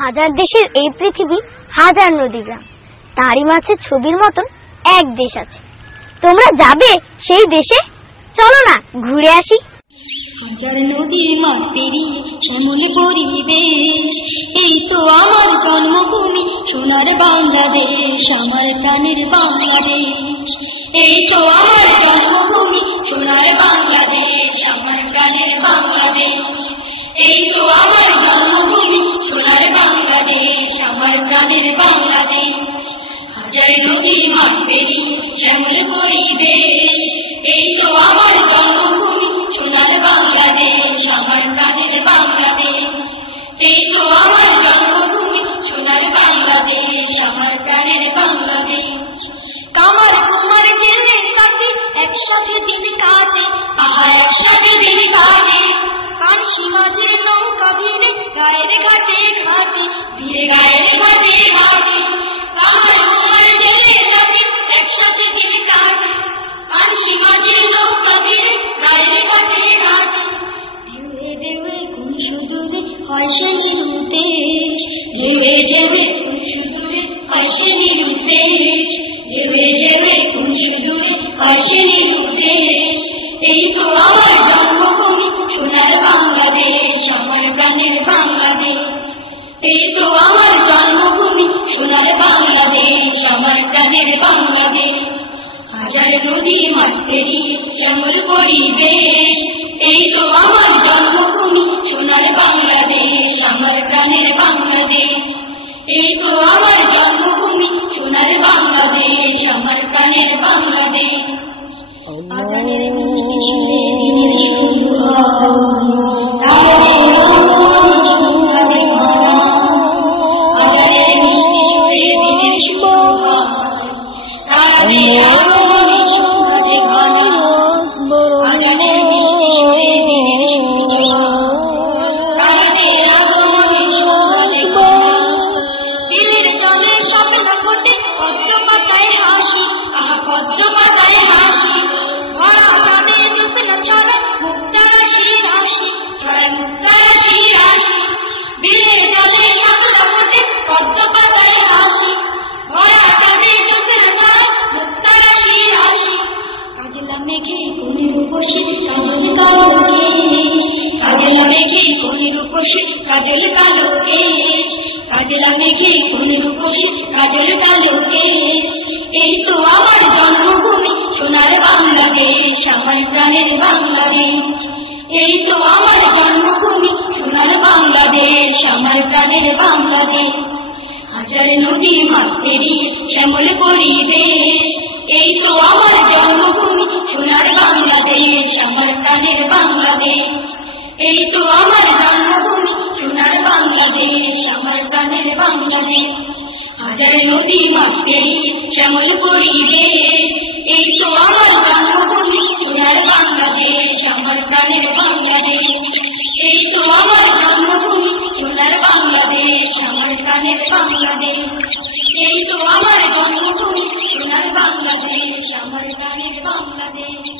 হাজার দেশের এই পৃথিবী, হাজার নদী গ্রাম, তারই মাঝে ছবির মতন এক দেশ আছে। তোমরা যাবে সেই দেশে? চলো না ঘুরে আসি। হাজার নদী মাঠ পেরিয়ে শ্যামলে পরিবেশ, এই তো আমার জন্মভূমি সোনার বাংলাদেশ, আমার প্রাণের বাংলাদেশ। এই তো আমার জন্মভূমি সোনার বাংলাদেশ, আমার প্রাণের বাংলাদেশ। এই তো আমার জন্মভূমি সোনার বাংলাদেশ, আমার প্রাণের বাংলাদেশ। হাজার নদী মাঠ পেরিয়ে শ্যামল পরিবেশ, এই তো আমার জন্মভূমি সোনার বাংলাদেশ, আমার প্রাণের বাংলাদেশ। এই তো আমার জন্মভূমি সোনার বাংলাদেশ, আমার প্রাণের বাংলাদেশ। কামার কুমার গেলে সাথে একসাথে দিন কাটে, আহা একসাথে দিন কাটে। পানসি মাঝের নৌকা ভিড়ে গায়ের ঘাটে ঘাটে, ভিড়ে গায়ের ঘাটে ঘাটে। কামার কুমার গেলে সাথে একসাথে দিন কাটে, পানসি মাঝের নৌকা ভিড়ে গায়ের ঘাটে ঘাটে। ঢেউয়ে ঢেউয়ে কোন সুদূরে হয় সে নিরুদ্দেশ, ঢেউয়ে ঢেউয়ে কোন সুদূরে হয় সে নিরুদ্দেশ। ঢেউয়ে ঢেউয়ে কোন সুদূরে হয় সে নিরুদ্দেশ। এই তো আমার জন্মভূমি সোনার বাংলাদেশ, আমার প্রাণের বাংলাদেশ। এই তো আমার জন্মভূমি সোনার বাংলাদেশ, আমার প্রাণের বাংলাদেশ। হাজার নদী মাঠ পেরিয়ে শ্যামল পরিবেশ, এই তো আমার জন্মভূমি সোনার বাংলাদেশ, আমার প্রাণের বাংলাদেশ। এই তো আমার জন্মভূমি সোনার বাংলাদেশ, আমার প্রাণের বাংলাদেশ। আজানের মিষ্টি সুরে দিনের শুরু হয়, আজানের মিষ্টি সুরে দিনের শুরু হয়, তারাদের আগমনে সুরাজে ঘন, আজানের মিষ্টি সুরে দিনের শুরু হয়, তারাদের আগমনে সুরাজে ঘন। দিলের তলে স্বপ্ন ফোটে পদ্ম পাতায় হাসি, আহা পদ্ম পাতায় হাসি। ভরা তাদের জোছনা ছড়া মুক্তারাশি রাশি, ছড়া মুক্তারাশি রাশি। দিলের তলে স্বপ্ন ফোটে পদ্ম পাতায় হাসি, ভরা তাদের জোছনা ছড়া মুক্তারাশি রাশি। কাজলা মেঘে কোণের উপসে কাজল কালো কেশ, কাজলা মেঘে কোণের উপসে কাজল কালো কেশ, কাজলা মেঘে কোণের উপসে কাজল কালো কেশ। এই তো আমার জন্মভূমি সোনার বাংলাদেশ, আমার প্রাণের বাংলাদেশ। এই তো আমার জন্মভূমি সোনার বাংলাদেশ, আমার প্রাণের বাংলাদেশ। হাজার নদী মাঠ পেরিয়ে শ্যামল পরিবেশ, এই তো আমার জন্মভূমি সোনার বাংলাদেশ, আমার প্রাণের বাংলাদেশ। এই তো আমার জন্মভূমি সোনার বাংলাদেশ, আমার প্রাণের বাংলাদেশ। হাজার নদী মাঠ পেরিয়ে শ্যামল পরিবেশ, এই তো আমার জন্মভূমি সোনার বাংলাদেশ, আমার প্রাণের বাংলাদেশ। এই তো আমার জন্মভূমি সোনার বাংলাদেশ, আমার প্রাণের বাংলাদেশ। এই তো আমার জন্মভূমি সোনার বাংলাদেশ, আমার প্রাণের বাংলাদেশ।